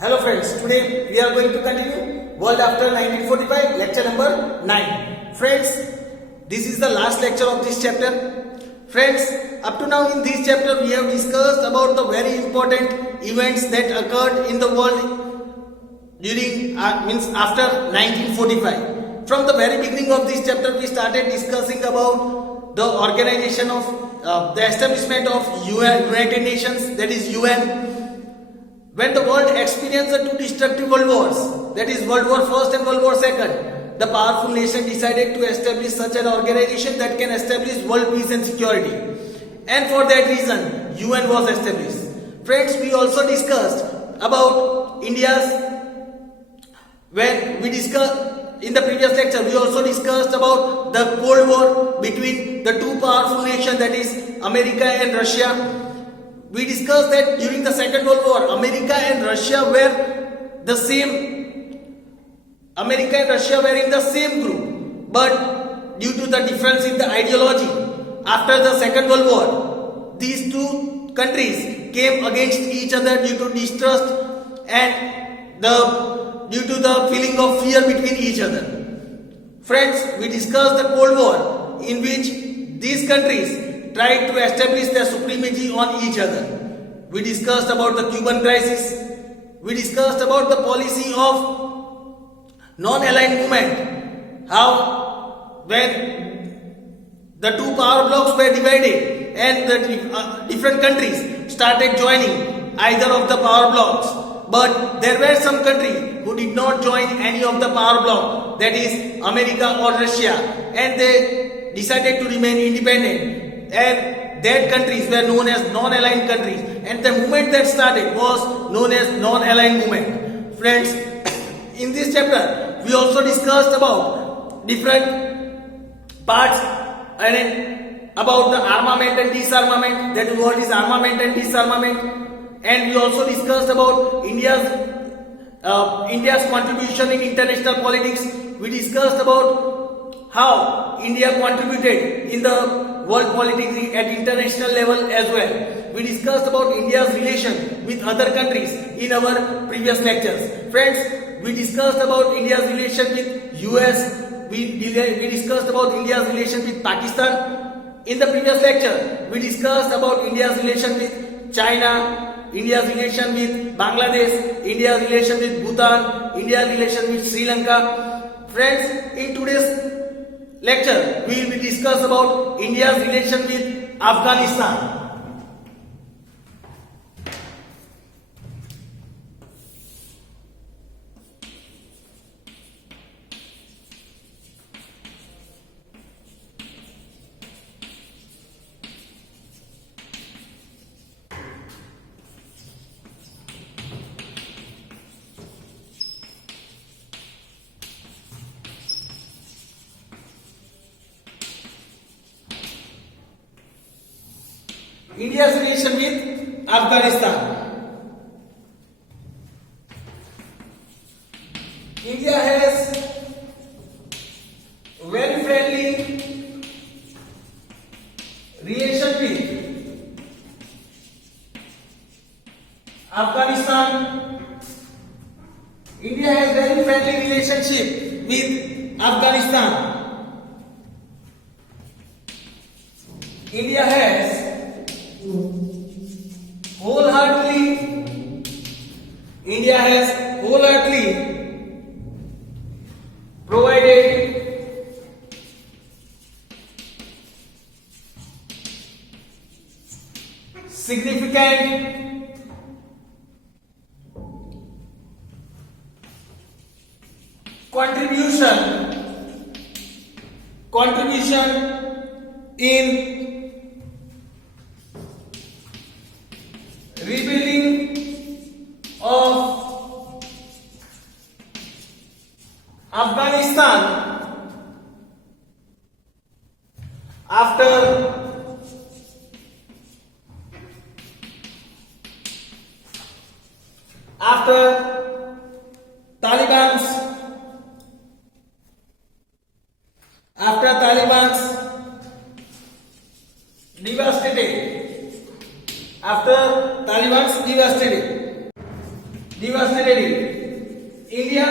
Hello friends, today we are going to continue World After 1945, lecture number 9. Friends, this is the last lecture of this chapter. Friends, up to now in this chapter we have discussed about the very important events that occurred in the world during after 1945. From the very beginning of this chapter we started discussing about the organization of the establishment of United Nations, that is UN. When the world experienced the two destructive world wars, that is World War I and World War II, the powerful nation decided to establish such an organization that can establish world peace and security. And for that reason, UN was established. Friends, we also discussed about India's, when we discussed in the previous lecture, we also discussed about the Cold War between the two powerful nations, that is America and Russia. We discussed that during the Second World War, America and Russia were in the same group. But due to the difference in the ideology, after the Second World War, these two countries came against each other due to distrust and due to the feeling of fear between each other. Friends, we discussed the Cold War, in which these countries tried to establish their supremacy on each other. We discussed about the Cuban crisis. We discussed about the policy of non-aligned movement. How when the two power blocks were divided and the different countries started joining either of the power blocks. But there were some countries who did not join any of the power block, that is America or Russia, and they decided to remain independent. And that countries were known as non-aligned countries, and the movement that started was known as non-aligned movement. Friends, in this chapter we also discussed about different parts and about the armament and disarmament, that is what is armament and disarmament. And we also discussed about India's contribution in international politics. We discussed about how India contributed in the world politics at international level as well. We discussed about India's relation with other countries in our previous lectures. Friends, we discussed about India's relation with US. We discussed about India's relation with Pakistan. In the previous lecture, we discussed about India's relation with China, India's relation with Bangladesh, India's relation with Bhutan, India's relation with Sri Lanka. Friends, in today's lecture, we will discuss about India's relation with Afghanistan. India's relation with Afghanistan. India has very friendly relation with Afghanistan. India has very friendly relationship with Afghanistan. India has wholeheartedly provided significant contribution in rebuilding of Afghanistan after Taliban's devastated devastated it. India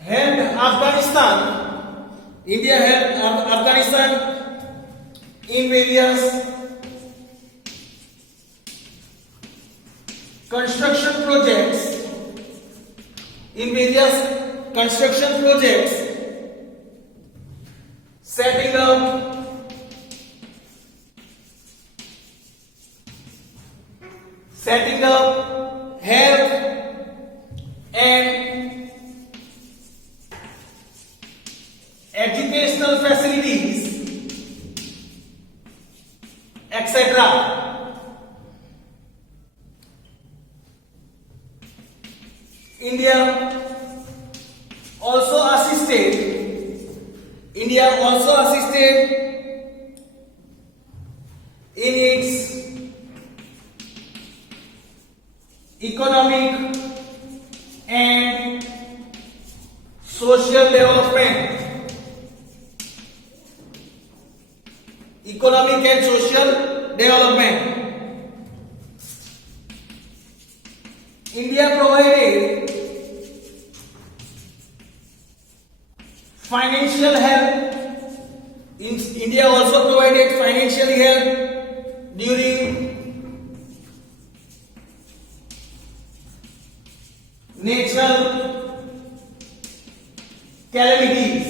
helped Afghanistan. India helped Afghanistan in various construction projects. In various construction projects, setting up health and educational facilities, etc. India also assisted in its economic and social development. Economic and social development. India provided financial help. India also provided financial help during natural calamities.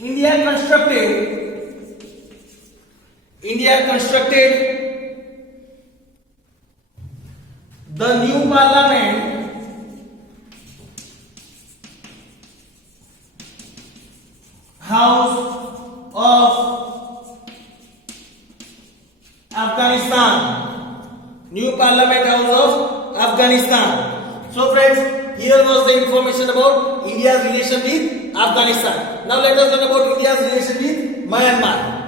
India constructed the new parliament house of Afghanistan. New parliament house of Afghanistan. So friends, here was the information about India's relation with Afghanistan. Now let us learn about India's relation with Myanmar.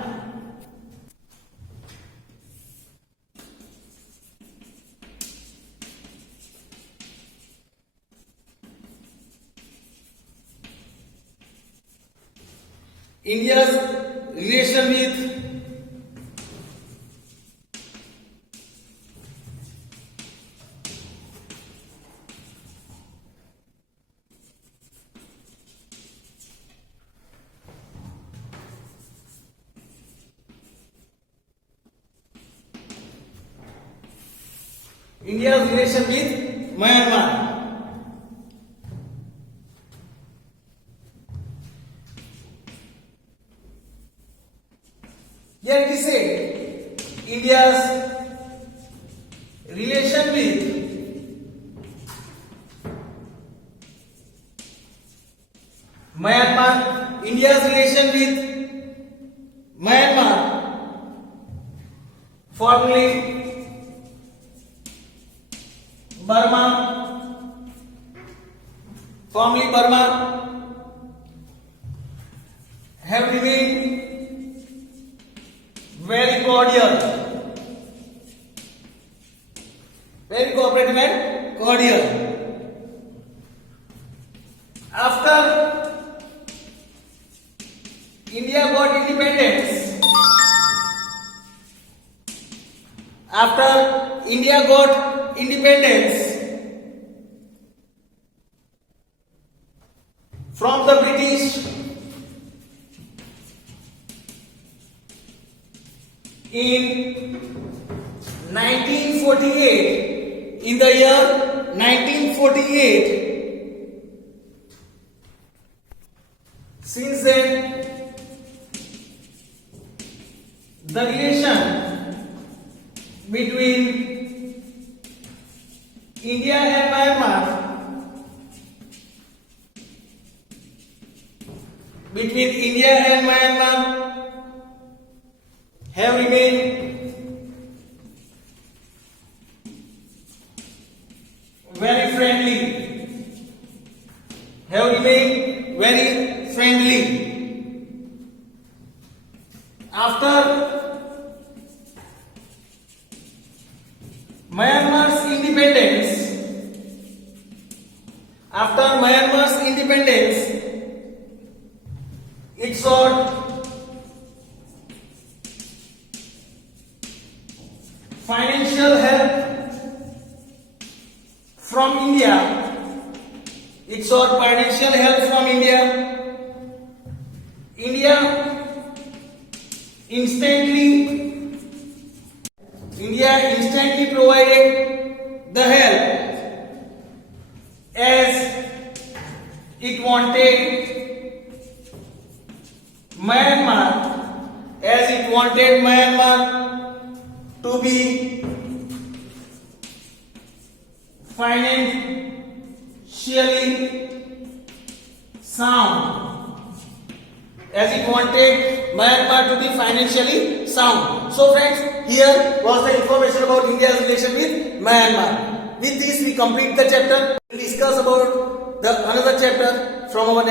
India's relation with Myanmar. Here it is said India's relation with Myanmar. India's relation with Myanmar, formerly Burma, have remained very cordial, very cooperative and cordial. After India got independence, from the British, in 1948, in the year 1948, since then the relation between India and Myanmar, have remained very friendly. After Myanmar's independence, after Myanmar's independence, it sought financial help from India. It sought financial help from India. India instantly provided the help as it wanted Myanmar to be financially sound. So friends, here was the information about India's relation with Myanmar. With this we complete the chapter. We will discuss about the another chapter from our next